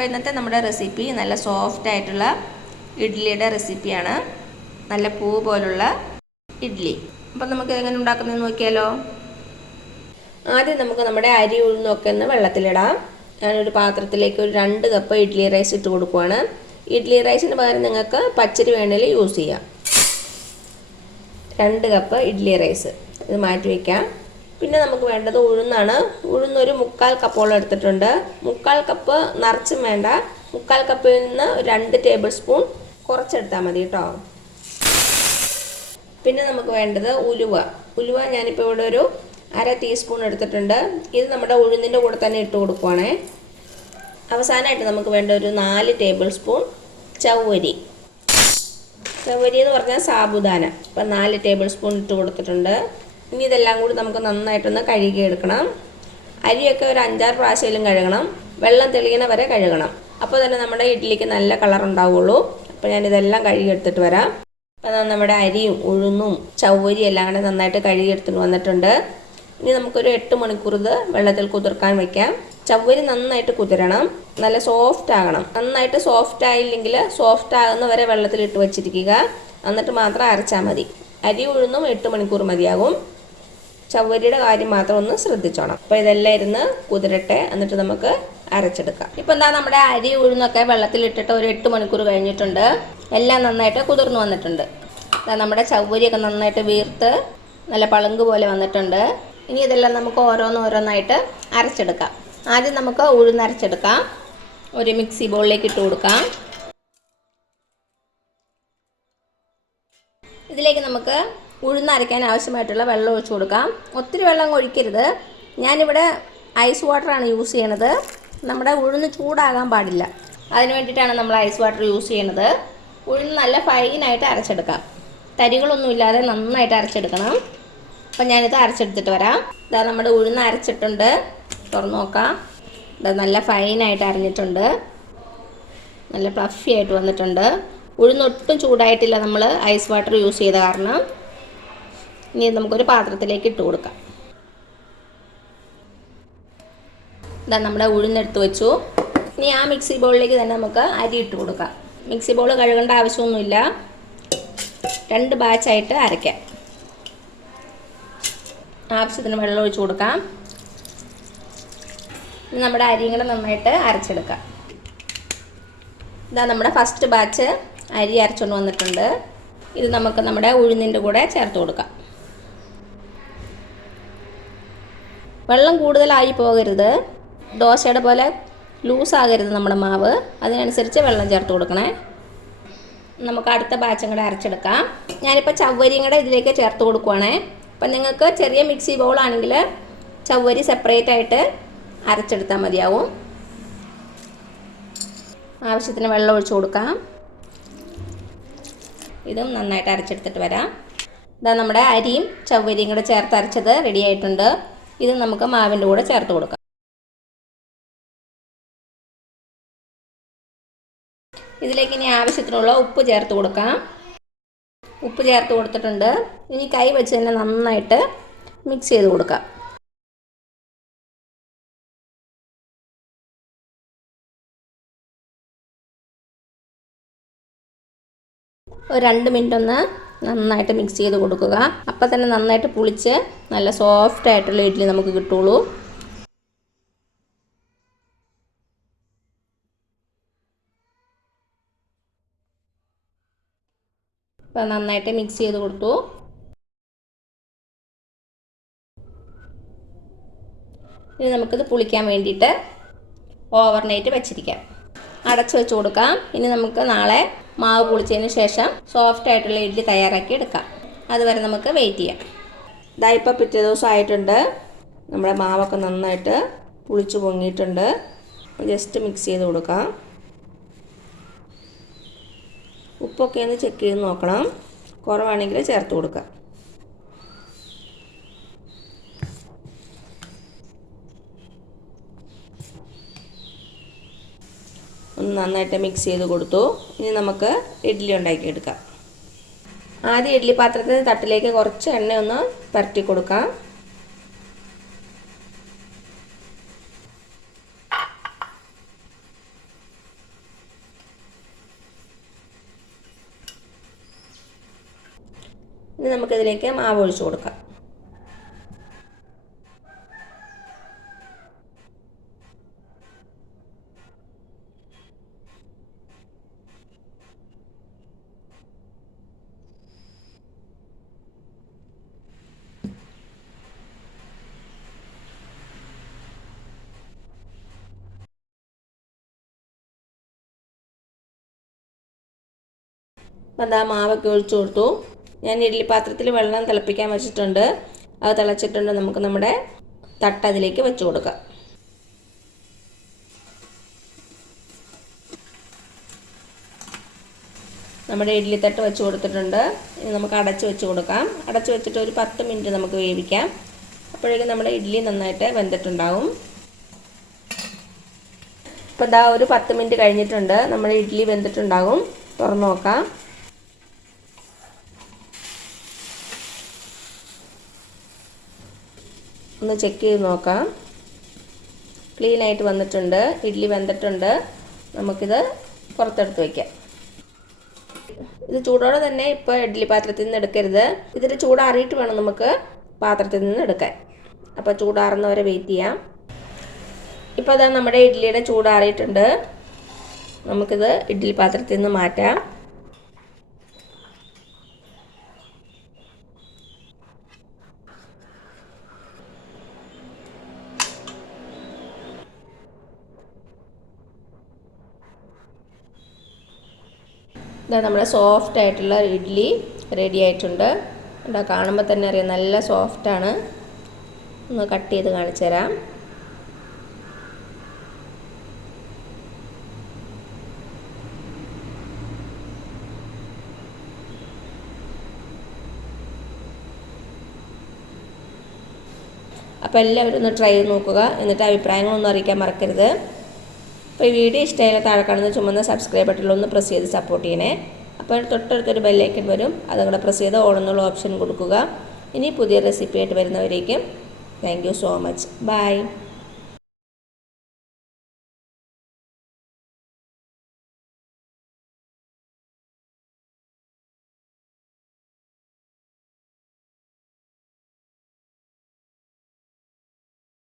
അപ്പോൾ ഇന്നത്തെ നമ്മുടെ റെസിപ്പി നല്ല സോഫ്റ്റ് ആയിട്ടുള്ള ഇഡ്ഡലിയുടെ റെസിപ്പിയാണ്. നല്ല പൂ പോലുള്ള ഇഡ്ഡലി. അപ്പോൾ നമുക്ക് എങ്ങനെ ഉണ്ടാക്കുന്നതെന്ന് നോക്കിയാലോ. ആദ്യം നമുക്ക് നമ്മുടെ അരി ഉഴുന്നൊക്കെ ഒന്ന് വെള്ളത്തിലിടാം. ഞാനൊരു പാത്രത്തിലേക്ക് ഒരു 2 കപ്പ് ഇഡ്ഡലി റൈസ് ഇട്ട് കൊടുക്കുവാണ്. ഇഡ്ഡലി റൈസിന് പകരം നിങ്ങൾക്ക് പച്ചരി വേണമെങ്കിൽ യൂസ് ചെയ്യാം. 2 കപ്പ് ഇഡ്ഡലി റൈസ് ഇത് മാറ്റി വയ്ക്കാം. പിന്നെ നമുക്ക് വേണ്ടത് ഉഴുന്നാണ്. ഉഴുന്നൊരു 3/4 കപ്പോളം എടുത്തിട്ടുണ്ട്. 3/4 കപ്പ് നിറച്ചും വേണ്ട. 3/4 കപ്പിൽ നിന്ന് 2 ടേബിൾ സ്പൂൺ കുറച്ചെടുത്താൽ മതി കേട്ടോ. പിന്നെ നമുക്ക് വേണ്ടത് ഉലുവ ഞാനിപ്പോൾ ഇവിടെ ഒരു 1/2 ടീസ്പൂൺ എടുത്തിട്ടുണ്ട്. ഇത് നമ്മുടെ ഉഴുന്നിൻ്റെ കൂടെ തന്നെ ഇട്ട് കൊടുക്കുവാണേ. അവസാനമായിട്ട് നമുക്ക് വേണ്ട ഒരു 4 ടേബിൾ സ്പൂൺ ചൗവരി എന്ന് പറഞ്ഞാൽ സാബുദാന. അപ്പം 4 ടേബിൾ സ്പൂൺ ഇട്ട് കൊടുത്തിട്ടുണ്ട്. ഇനി ഇതെല്ലാം കൂടി നമുക്ക് നന്നായിട്ടൊന്ന് കഴുകിയെടുക്കണം. അരിയൊക്കെ ഒരു 5-6 പ്രാവശ്യമെങ്കിലും കഴുകണം. വെള്ളം തെളിയണ വരെ കഴുകണം. അപ്പോൾ തന്നെ നമ്മുടെ ഇഡ്ഡലിക്ക് നല്ല കളർ ഉണ്ടാവുള്ളൂ. അപ്പോൾ ഞാനിതെല്ലാം കഴുകിയെടുത്തിട്ട് വരാം. അപ്പോൾ നമ്മുടെ അരിയും ഉഴുന്നും ചൗവരിയും എല്ലാം കൂടെ നന്നായിട്ട് കഴുകിയെടുത്തിട്ട് വന്നിട്ടുണ്ട്. ഇനി നമുക്കൊരു 8 മണിക്കൂർ ഇത് വെള്ളത്തിൽ കുതിർക്കാൻ വയ്ക്കാം. ചവ്വരി നന്നായിട്ട് കുതിരണം. നല്ല സോഫ്റ്റ് ആകണം. നന്നായിട്ട് സോഫ്റ്റ് ആയില്ലെങ്കിൽ സോഫ്റ്റ് ആകുന്ന വരെ വെള്ളത്തിലിട്ട് വെച്ചിരിക്കുക. എന്നിട്ട് മാത്രം അരച്ചാൽ മതി. അരി ഉഴുന്നും 8 മണിക്കൂർ മതിയാകും. ചവ്വരിയുടെ കാര്യം മാത്രം ഒന്ന് ശ്രദ്ധിച്ചോണം. അപ്പോൾ ഇതെല്ലാം ഇരുന്ന് കുതിരട്ടെ, എന്നിട്ട് നമുക്ക് അരച്ചെടുക്കാം. ഇപ്പോൾ എന്താ നമ്മുടെ അരി ഉഴുന്നൊക്കെ വെള്ളത്തിലിട്ടിട്ട് ഒരു 8 മണിക്കൂർ കഴിഞ്ഞിട്ടുണ്ട്. എല്ലാം നന്നായിട്ട് കുതിർന്ന് വന്നിട്ടുണ്ട്. നമ്മുടെ ചവ്വരിയൊക്കെ നന്നായിട്ട് വീർത്ത് നല്ല പളുങ്ക് പോലെ വന്നിട്ടുണ്ട്. ഇനി ഇതെല്ലാം നമുക്ക് ഓരോന്നായിട്ട് അരച്ചെടുക്കാം. ആദ്യം നമുക്ക് ഉഴുന്ന് അരച്ചെടുക്കാം. ഒരു മിക്സി ബൗളിലേക്ക് ഇട്ട് കൊടുക്കാം. ഇതിലേക്ക് നമുക്ക് ഉഴുന്ന് അരയ്ക്കാൻ ആവശ്യമായിട്ടുള്ള വെള്ളം ഒഴിച്ചു കൊടുക്കാം. ഒത്തിരി വെള്ളം ഒഴിക്കരുത്. ഞാനിവിടെ ഐസ് വാട്ടറാണ് യൂസ് ചെയ്യണത്. നമ്മുടെ ഉഴുന്ന് ചൂടാകാൻ പാടില്ല. അതിന് വേണ്ടിയിട്ടാണ് നമ്മൾ ഐസ് വാട്ടർ യൂസ് ചെയ്യണത്. ഉഴുന്ന് നല്ല ഫൈനായിട്ട് അരച്ചെടുക്കാം. തരികളൊന്നുമില്ലാതെ നന്നായിട്ട് അരച്ചെടുക്കണം. അപ്പം ഞാനിത് അരച്ചെടുത്തിട്ട് വരാം. ഇതാ നമ്മുടെ ഉഴുന്ന് അരച്ചിട്ടുണ്ട്. തുറന്ന് നോക്കാം. ഇത് നല്ല ഫൈനായിട്ട് അരഞ്ഞിട്ടുണ്ട്. നല്ല ഫ്ലഫി ആയിട്ട് വന്നിട്ടുണ്ട്. ഉഴുന്നൊട്ടും ചൂടായിട്ടില്ല നമ്മൾ ഐസ് വാട്ടർ യൂസ് ചെയ്ത കാരണം. ഇനി നമുക്കൊരു പാത്രത്തിലേക്ക് ഇട്ട് കൊടുക്കാം. ഇതാ നമ്മുടെ ഉഴുന്നെടുത്ത് വെച്ചു. ഇനി ആ മിക്സി ബൗളിലേക്ക് തന്നെ നമുക്ക് അരി ഇട്ട് കൊടുക്കാം. മിക്സി ബൗൾ കഴുകേണ്ട ആവശ്യമൊന്നുമില്ല. 2 ബാച്ചായിട്ട് അരയ്ക്കാം. ആവശ്യത്തിന് വെള്ളം ഒഴിച്ച് കൊടുക്കാം. ഇനി നമ്മുടെ അരിയും കൂടെ നന്നായിട്ട് അരച്ചെടുക്കാം. ഇതാ നമ്മുടെ ഫസ്റ്റ് ബാച്ച് അരി അരച്ചുകൊണ്ട് വന്നിട്ടുണ്ട്. ഇത് നമുക്ക് നമ്മുടെ ഉഴുന്നിൻ്റെ കൂടെ ചേർത്ത് കൊടുക്കാം. വെള്ളം കൂടുതലായി പോകരുത്. ദോശയുടെ പോലെ ലൂസാകരുത് നമ്മുടെ മാവ്. അതിനനുസരിച്ച് വെള്ളം ചേർത്ത് കൊടുക്കണേ. നമുക്ക് അടുത്ത ബാച്ചും കൂടെ അരച്ചെടുക്കാം. ഞാനിപ്പോൾ ചവ്വരിയും കൂടെ ഇതിലേക്ക് ചേർത്ത് കൊടുക്കുവാണേ. അപ്പം നിങ്ങൾക്ക് ചെറിയ മിക്സി ബൗളാണെങ്കിൽ ചവ്വരി സെപ്പറേറ്റ് ആയിട്ട് അരച്ചെടുത്താൽ മതിയാവും. ആവശ്യത്തിന് വെള്ളം ഒഴിച്ച് കൊടുക്കാം. ഇതും നന്നായിട്ട് അരച്ചെടുത്തിട്ട് വരാം. ഇതാ നമ്മുടെ അരിയും ചവ്വരിയും കൂടെ ചേർത്ത് അരച്ചത് റെഡി ആയിട്ടുണ്ട്. ഇത് നമുക്ക് മാവിൻ്റെ കൂടെ ചേർത്ത് കൊടുക്കാം. ഇതിലേക്ക് ഇനി ആവശ്യത്തിനുള്ള ഉപ്പ് ചേർത്ത് കൊടുക്കാം. ഉപ്പ് ചേർത്ത് കൊടുത്തിട്ടുണ്ട്. ഇനി കൈ വെച്ച് തന്നെ നന്നായിട്ട് മിക്സ് ചെയ്ത് കൊടുക്കാം. ഒരു 2 മിനിറ്റ് ഒന്ന് നന്നായിട്ട് മിക്സ് ചെയ്ത് കൊടുക്കുക. അപ്പം തന്നെ നന്നായിട്ട് പുളിച്ച് നല്ല സോഫ്റ്റ് ആയിട്ടുള്ള ഇഡ്ഡലി നമുക്ക് കിട്ടുള്ളൂ. അപ്പം നന്നായിട്ട് മിക്സ് ചെയ്ത് കൊടുത്തു. ഇനി നമുക്കിത് പുളിക്കാൻ വേണ്ടിയിട്ട് ഓവർനൈറ്റ് വെച്ചിരിക്കാം. അടച്ചു വെച്ച് കൊടുക്കാം. ഇനി നമുക്ക് നാളെ മാവ് പുളിച്ചതിന് ശേഷം സോഫ്റ്റ് ആയിട്ടുള്ള ഇഡ്ഡലി തയ്യാറാക്കി എടുക്കാം. അതുവരെ നമുക്ക് വെയിറ്റ് ചെയ്യാം. ഇതാ ഇപ്പോൾ പിറ്റേ ദിവസം ആയിട്ടുണ്ട്. നമ്മുടെ മാവൊക്കെ നന്നായിട്ട് പുളിച്ച് പൊങ്ങിയിട്ടുണ്ട്. ജസ്റ്റ് മിക്സ് ചെയ്ത് കൊടുക്കാം. ഉപ്പൊക്കെ ഒന്ന് ചെക്ക് ചെയ്ത് നോക്കണം. കുറവാണെങ്കിൽ ചേർത്ത് കൊടുക്കാം. ഒന്ന് നന്നായിട്ട് മിക്സ് ചെയ്ത് കൊടുത്തു. ഇനി നമുക്ക് ഇഡ്ഡലി ഉണ്ടാക്കിയെടുക്കാം. ആദ്യം ഇഡ്ഡലി പാത്രത്തിൽ തട്ടിലേക്ക് കുറച്ച് എണ്ണ ഒന്ന് പരട്ടി കൊടുക്കാം. ഇനി നമുക്കിതിലേക്ക് മാവ് ഒഴിച്ചു കൊടുക്കാം. അപ്പം എന്താ മാവൊക്കെ ഒഴിച്ചു കൊടുത്തു. ഞാൻ ഇഡ്ഡലി പാത്രത്തിൽ വെള്ളം തിളപ്പിക്കാൻ വെച്ചിട്ടുണ്ട്. അത് തിളച്ചിട്ടുണ്ട്. നമുക്ക് നമ്മുടെ തട്ട് അതിലേക്ക് വെച്ച് കൊടുക്കാം. നമ്മുടെ ഇഡ്ഡലി തട്ട് വെച്ച് കൊടുത്തിട്ടുണ്ട്. ഇനി നമുക്ക് അടച്ച് വെച്ച് കൊടുക്കാം. അടച്ച് വെച്ചിട്ട് ഒരു 10 മിനിറ്റ് നമുക്ക് വേവിക്കാം. അപ്പോഴേക്കും നമ്മുടെ ഇഡ്ഡലി നന്നായിട്ട് വെന്തിട്ടുണ്ടാവും. അപ്പോൾ ഇതാ ഒരു 10 മിനിറ്റ് കഴിഞ്ഞിട്ടുണ്ട്. നമ്മുടെ ഇഡ്ഡലി വെന്തിട്ടുണ്ടാകും. തുറന്ന് നോക്കാം. ഒന്ന് ചെക്ക് ചെയ്ത് നോക്കാം. ക്ലീനായിട്ട് വന്നിട്ടുണ്ട്. ഇഡ്ഡലി വെന്തിട്ടുണ്ട്. നമുക്കിത് പുറത്തെടുത്ത് വയ്ക്കാം. ഇത് ചൂടോടെ തന്നെ ഇപ്പോൾ ഇഡ്ഡലി പാത്രത്തിൽ നിന്ന് എടുക്കരുത്. ഇതിൻ്റെ ചൂടാറിയിട്ട് വേണം നമുക്ക് പാത്രത്തിൽ നിന്ന് എടുക്കാൻ. അപ്പോൾ ചൂടാറുന്നവരെ വെയിറ്റ് ചെയ്യാം. ഇപ്പോൾ അതാ നമ്മുടെ ഇഡ്ഡലിയുടെ ചൂടാറിയിട്ടുണ്ട്. നമുക്കിത് ഇഡ്ഡലി പാത്രത്തിൽ നിന്ന് മാറ്റാം. ഇതാ നമ്മുടെ സോഫ്റ്റ് ആയിട്ടുള്ള ഇഡ്ഡലി റെഡി ആയിട്ടുണ്ട്. എന്താ കാണുമ്പോൾ തന്നെ അറിയാം നല്ല സോഫ്റ്റാണ്. ഒന്ന് കട്ട് ചെയ്ത് കാണിച്ചു തരാം. അപ്പോൾ എല്ലാവരും ഒന്ന് ട്രൈ ചെയ്ത് നോക്കുക. എന്നിട്ട് അഭിപ്രായങ്ങളൊന്നും അറിയിക്കാൻ മറക്കരുത്. അപ്പോൾ ഈ വീഡിയോ ഇഷ്ടമായാൽ താഴെ കാണുന്ന ചുമന്ന സബ്സ്ക്രൈബ് ബട്ടണിലൊന്ന് പ്രസ് ചെയ്ത് സപ്പോർട്ട് ചെയ്യണേ. അപ്പോൾ തൊട്ടടുത്തൊരു ബെല്ലൈക്കൺ വരും. അതുകൂടെ പ്രസ് ചെയ്ത് ഓൾ എന്നുള്ള ഓപ്ഷൻ കൊടുക്കുക. ഇനി പുതിയ റെസിപ്പി ആയിട്ട് വരുന്നവരേക്കും thank you so much. By.